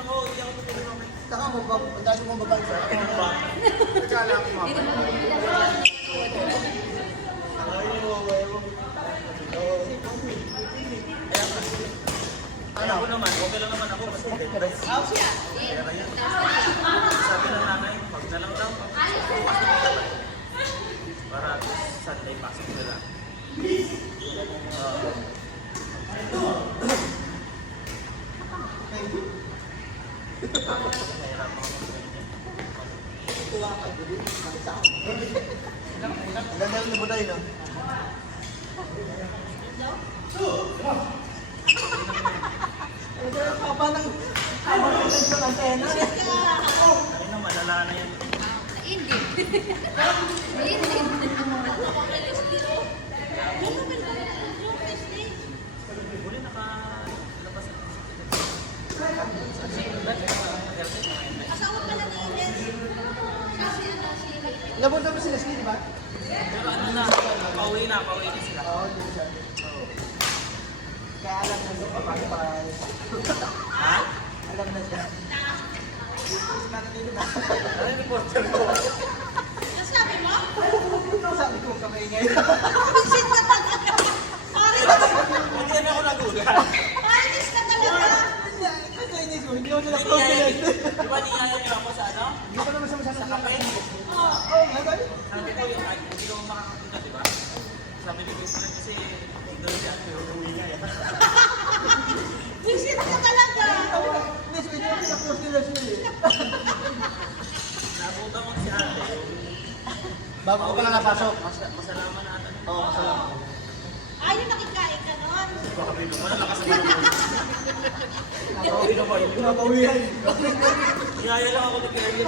ako tutulog namin. Saka ang dami mong babae sa akin. Nagkala ko mga. Kaya ako naman, okay lang naman ako. Sabi ng nanay, pag na lang daw. Para Sunday pasok nila. Ganda rin mo tayo, no? Papa ng antena. Ay no, malala na yan. Hindi. Huli nakalabas na. Asawa pala ni Ines. Nabunta mo sila sila, di ba? Pero ano na, pauwi na sila. Oo, di ba siya? Kaya alam na siya kapag Ha? alam na siya. Ano yung reporter ko? Sabi mo? Sabi ko kamay ngayon. Visit ka talaga. Hindi na ako nagulat. Marinis ka talaga. Kasi inis ko, hindi ako nila confident. Di ba niyaya niyo ako sa ano? Hindi ko naman sa Sa kape? Oo, nga ba? Sabi ko yung hindi ko makakapunta, di ba? Sabi ko yung friend kasi doon siya, pero uwi niya yan. Visit ka talaga. Inis ko, hindi ako nila confident. Napunta mo si ate. Bago ko pa lang napasok. Masalaman na ata. Oo, masalamat. Ay, yung nakikain ka nun. Baka may naman, lakas na yun. Nabawihan. Niyaya lang ako ni Kerry.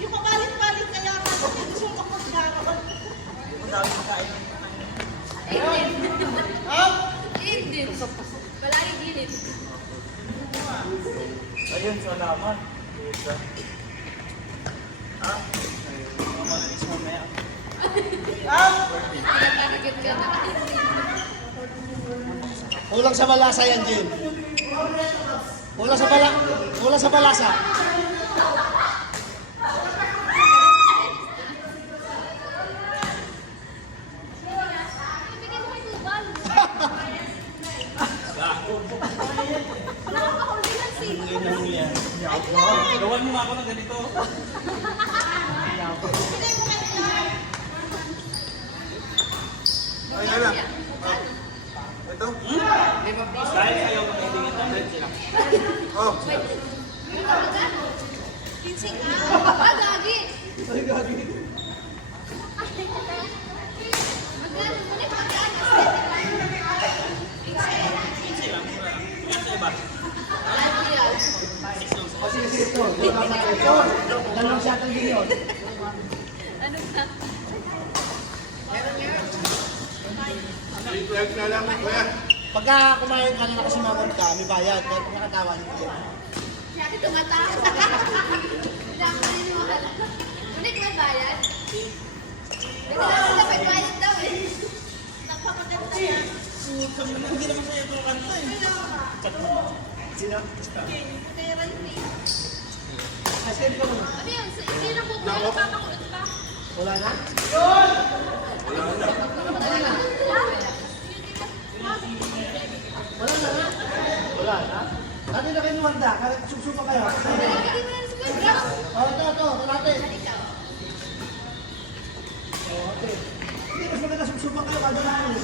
Yung pabalit-balit kayo. Gusto mo magkaroon. Ang dami makain. Indin. Wala yung gilid. Ayun, salamat. Ha? Mamalinis mamaya. Nagkakagit ka na. Kulang sa balasa yan, Jim. Kulang sa balasa. Ibigay mo kay Tubal. Gako. Wala kang ka-ordinance eh. Linang yan. Gawan mo nga ako ng ganito. Ibigay mo kay Tubal. Ay, ala. Ito? Dahil ayaw ko kaibigan ng friend sila. Oh. Kinsing ka. Ah, gagi. Ay, gagi. Magkano mo na pag-anas. Kasi lang. Yan sa iba. O, sige, sige, ito. Ito. Dalawang shot ang yun. Ano ka? Pagka kumain ka na nakasimangon ka, may bayad. Kaya kung nakatawa niyo. Siya ka tumatawa. Hindi ako naniniwala. Ulit may bayad? Hindi naman na may bayad daw eh. Nagpapaganda niya. Hindi naman sa'yo ito kanta eh. Sino? Kaya rin eh. Asend ko muna. Ano yun? Hindi na po ba? Papakulot pa. Wala na? Wala na nga. Wala na? Dati na kayo nuwanda. Susupa kayo. Ito. Natin. Okay. Hindi, mas maganda susupa kayo. Kada na kayo.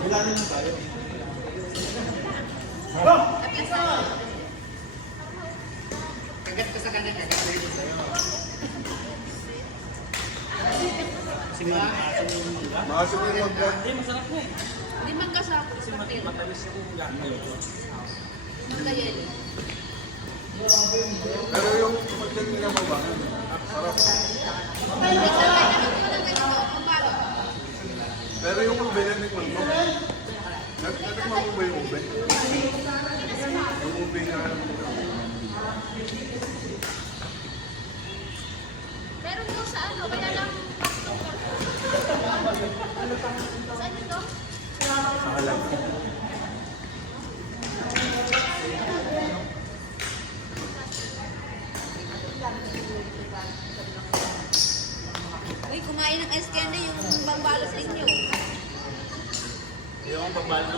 Bilanin mo tayo. Kagat ka sa kanan. Kagat ka sa'yo. Kasi Masok yung magka. Hindi, masarap na eh. Hindi man kasako. Kasi matalis yung gano'n. Magkayel. Pero yung magkanina mo ba? Sarap. Pero yung ube na nagman mo. Nagman mo ba yung ube? Yung ube na Meron daw sa ano, kaya lang saan yun daw?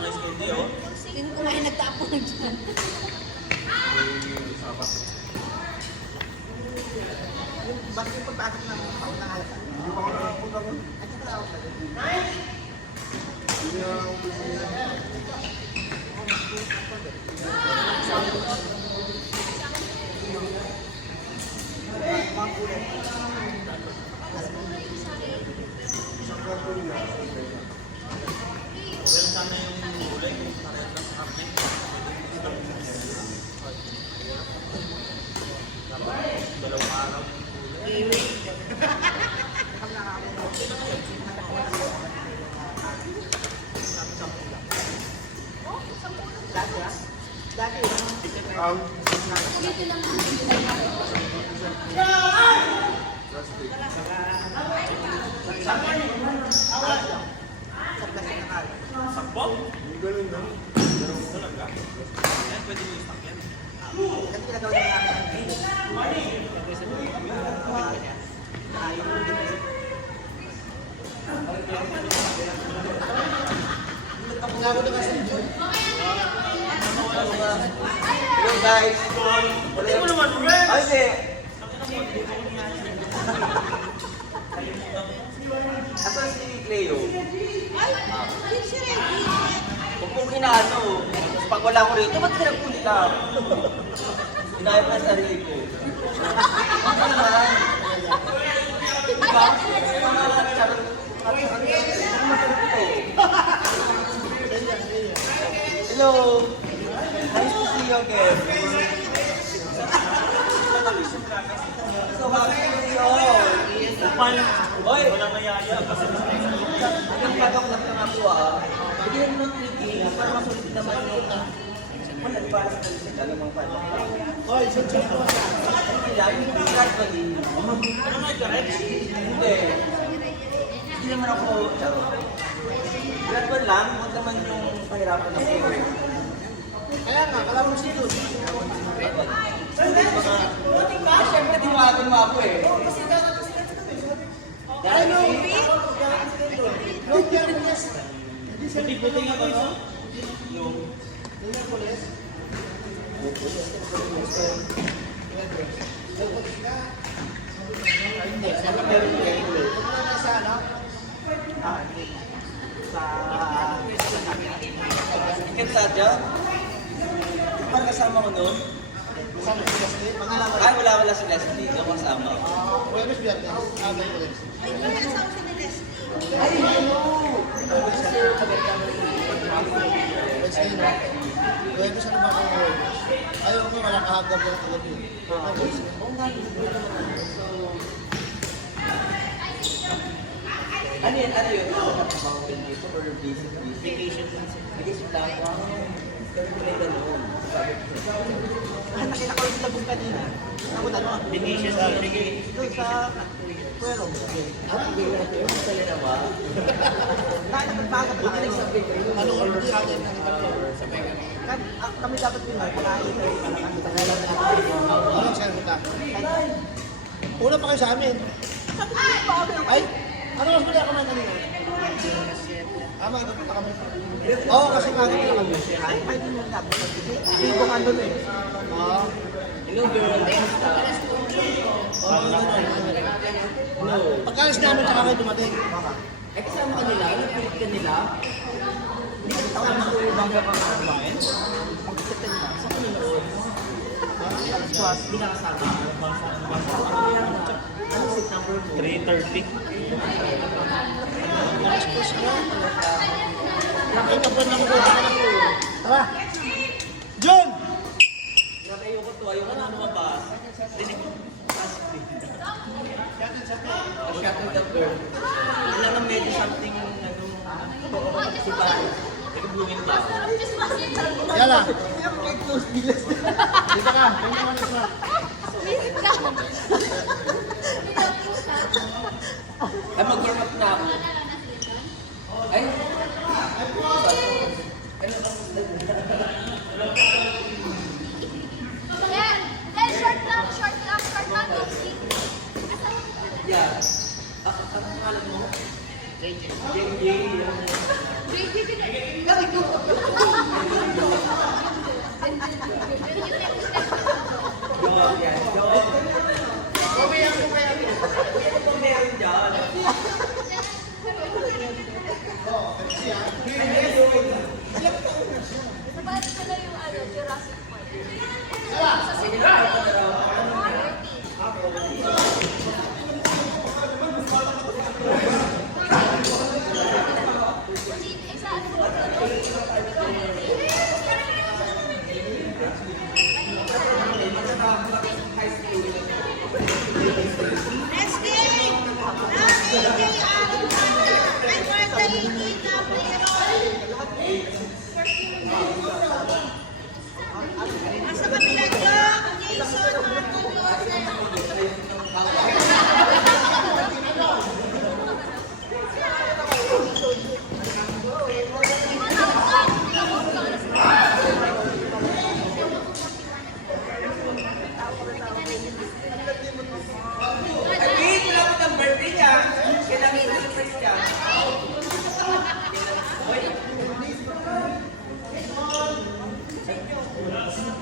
na schedule, oh. Sino kumain nagtapon dyan? Yung basta yung pagpasok ng paunang halata. Hindi pa ako nakapunta ko. At saka ako sa Pero sana yung gulay kung parehas lang sa amin. Dapat dalawang araw yung gulay. Dati, Dito lang Sakpo? Talaga? Yan, pwede mo i-stock yan. kasi pinagawin namin. Ako na kasi June. Hello guys! Hindi mo naman, friend! Ay, hindi! Asan si Cleo? Huwag mong inaano. Tapos pag wala ko rito, ba't pinagpunta? Hinayap na sarili ko. Ano naman? Diba? Hello! Nice to see you again. So happy to see you all. Upal! Oy! Walang nayaya kasi Hanggang pagkaklap lang ako bigyan mo ng tricking para masulit naman yung wala para sa kalisita ng mga pagkaklap. Hoy, sunod ko siya. Kaya yung gradually, ano na direct? hindi. Hindi naman ako, gradual lang, huwag naman yung pahirapan ako. Kaya nga, kala mo si June. Siyempre, tiwagan mo ako eh. Ano? Long term yes. Puti-puti nga ba ito? Hindi, sa meron ko. Sa ano? Ikat sadya? Parang kasama ko noon. Sa pangalawa. Ay, wala si Leslie. Hindi ako kasama. Webes Viernes. May Webes. Ay, may asawa siya ni Leslie. Ay, ano? Wednesday, no? Webes, ano ba kung Webes? Ayaw ko, wala kahagab na agad yun. Oo nga, so... Ano yun? Ano yun? Mountain dito or visit? Vacation. Vacation lang. Pero ko lang gano'n. Nakita ko yung labong kanina. Ako na, no? Vacation sa sige. Doon sa Puero. Sali na ba? Nakita Buti nagsabi ko. Ano or sa akin? Kami dapat yun, palain. Ano sa kita? Una pa kayo sa amin. Ay, ano mas mali ako na kanina? Magpunta kami. Oo, kasi magpunta kami. Ay, pwede mo dapat. Hindi ko nga doon eh. Oo. Hello girl. Oo, pagkalis namin, tsaka kayo dumating. Eh kasama ka nila? Nagpilit ka nila? Hindi ka kasama sa bangga pa ka kumain? Sa kaninoon? Hindi ka kasama? Ano seat number mo? 3:30. Nakita po na mabuti ka na po. Tara! John! Grabe ayoko to. Ayoko na lumabas. Dinig ko. Shuttle the girl. Kailangan medyo something diba? Nag-blooming ba? Yala! Dito ka, kanya mo na sa... Visit ka. Ay, mag-warm up na ako. Ay, Yan. Then, short lang, short lang, short lang. Lucy. yeah. Ang pangalan mo? JJ. Baby, sabi ko. Dito,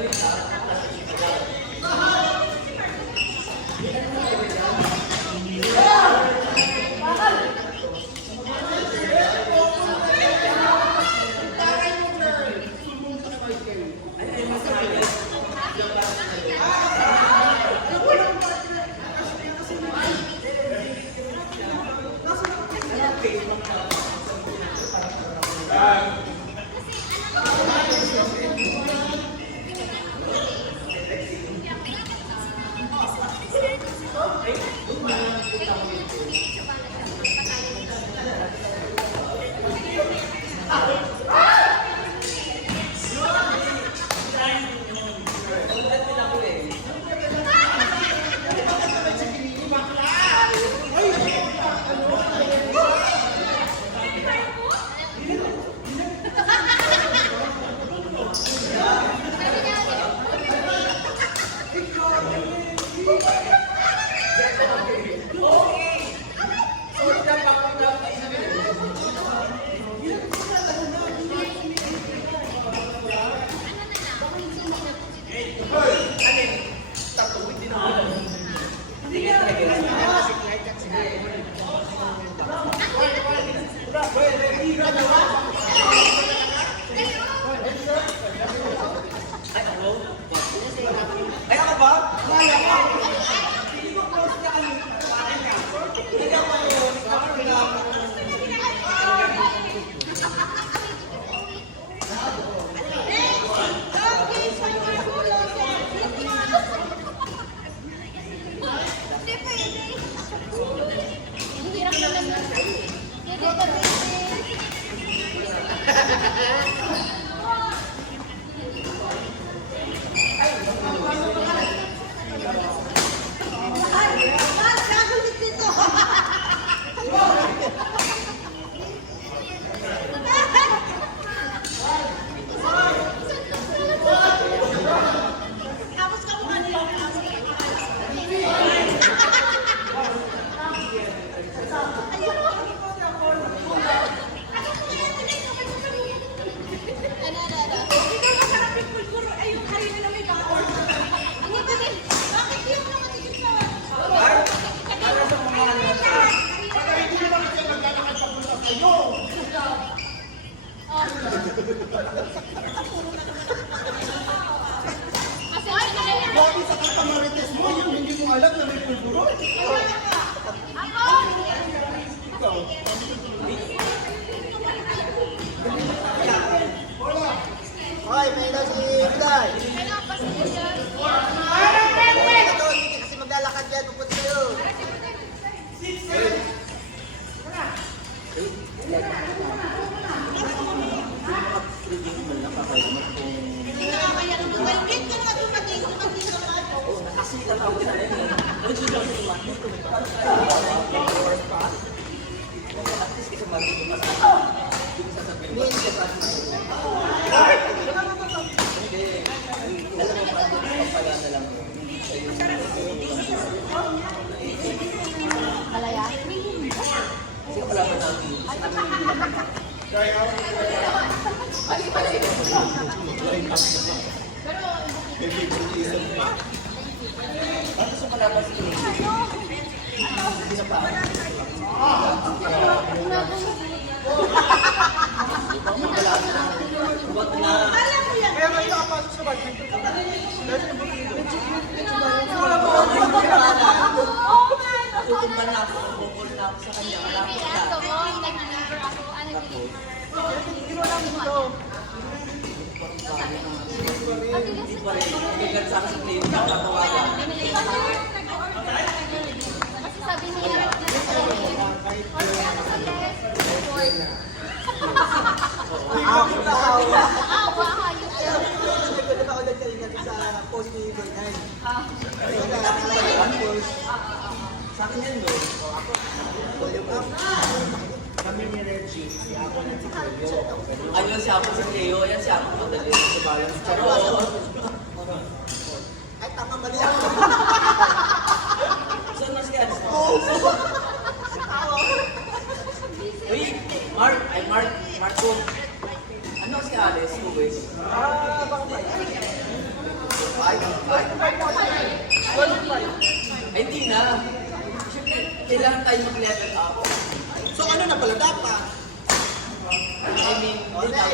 Jason! Ay, ako ba? Grabe sa kapamarites mo, yun, hindi mo alam na may pulburon. Hoy, may ilaw si Bilay. Ito, hindi kasi maglalakad yan, upot sa'yo. Malaya? kalaban namin. Bakit sa kalaban si Leo? Hindi na pa. Huwag na. Kaya ngayon nakapasok sa badminton. Tutumban na ako, bukol na ako sa kanya. Malapit na. Ako mo, nag-deliver ako. Ano deliver? Ginawa namin ito. Hindi pa rin. Gagal sa akin sa play. Nakatawagan. Kasi sabi niya, naawa ka yun. Nagkakita ako dyan kanina sa post ni Bernard. Sa akin yan, no? Kami ni Reggie, si ako na si Cleo. Ayun si ako si Leo. Yan si ako. Madali sa balance. Charot. Ay, tama mali ako. Saan mas kaya? Uy, Marco. Ano si Alice? Luis? Ay, hindi na. Siyempre, kailangan tayo mag-level up. So ano na pala dapat? I mean, hindi na.